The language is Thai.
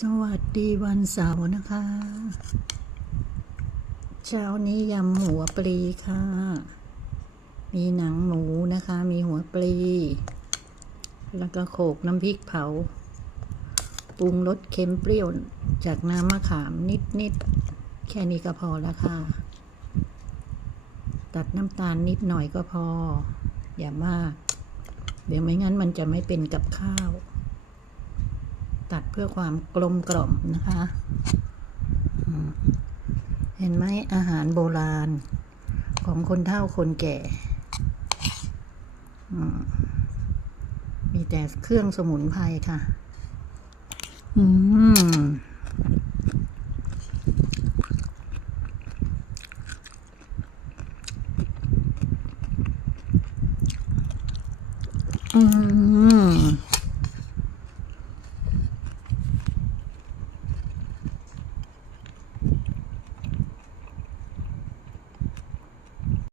สวัสดีวันเสาร์นะคะ เช้านี้ยำหัวปลีค่ะ มีหนังหมูนะคะ มีหัวปลี แล้วก็โขลกน้ำพริกเผา ปรุงรสเค็มเปรี้ยวจากน้ำมะขามนิดๆ แค่นี้ก็พอแล้วค่ะ ตัดน้ำตาลนิดหน่อยก็พอ อย่ามาก เดี๋ยวไม่งั้นมันจะไม่เป็นกับข้าว ตัดเพื่อความกลมกล่อมนะคะ เห็นไหมอาหารโบราณ ของคนเฒ่าคนแก่มมีแต่เครื่องสมุนไพรค่ะ อืมอืม